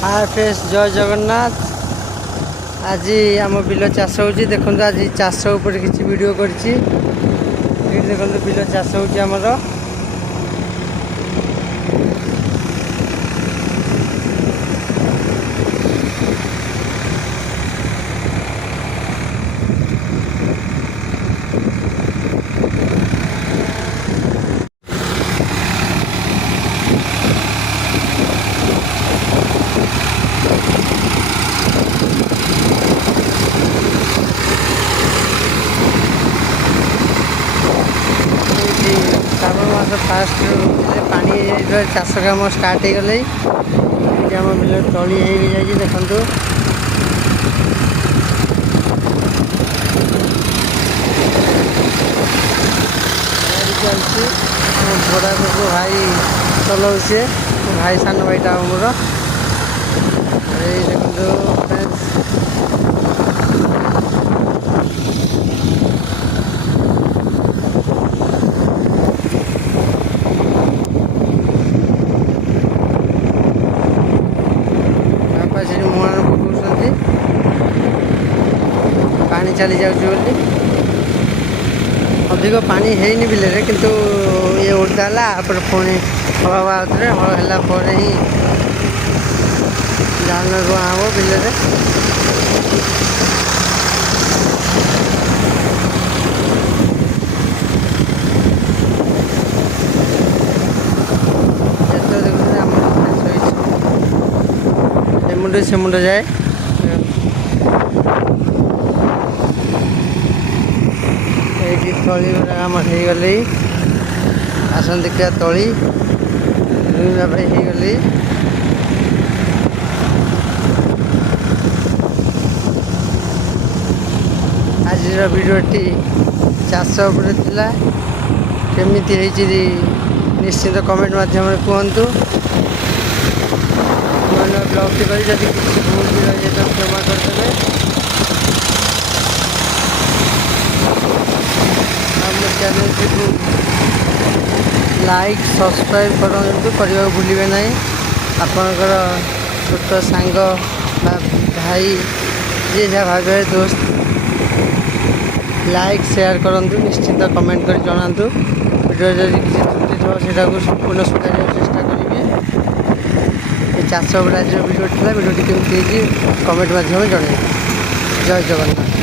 Hi friends जय जगन्नाथ। आज आम बिल चाष हो देखो आज चाष उपर किसी वीडियो करछि देखो बिल चाष होमर श्रावण मास फास्ट पानी चाष कम स्टार्ट हो गले आम बिल तली हो जाए देखु चलती बड़ा को भाई चलाऊ सी भाई सान भाईटा मोर देखो पानी चली जाऊँ अधिक पानी है बिल किंतु ये उल्टा है पुणी हल हवा हल है ही धान रुआ हम बिल मुंड से मुंड जाए ये तली आम हो गली आसन देखा तली रुईवा हो गली आज वीडियोटी चाष उपर केमी निश्चित कमेंट मध्यम कहतु ब्लॉग टी कर किसी भूल भी रही तो क्षमा करदे चैनल को लाइक सब्सक्राइब करने भूलिए ना आपणकर छोट सांग भाई जी जहाँ भावे दोस्त लाइक शेयर करूँ निश्चिंत कमेंट कर जनातु वीडियो जब किसी त्रुटि थो संपूर्ण सुधार चेष्टा करेंगे चाष आज वीडियो वीडियोटी केमती कमेंट मध्यम जन जय जगन्नाथ।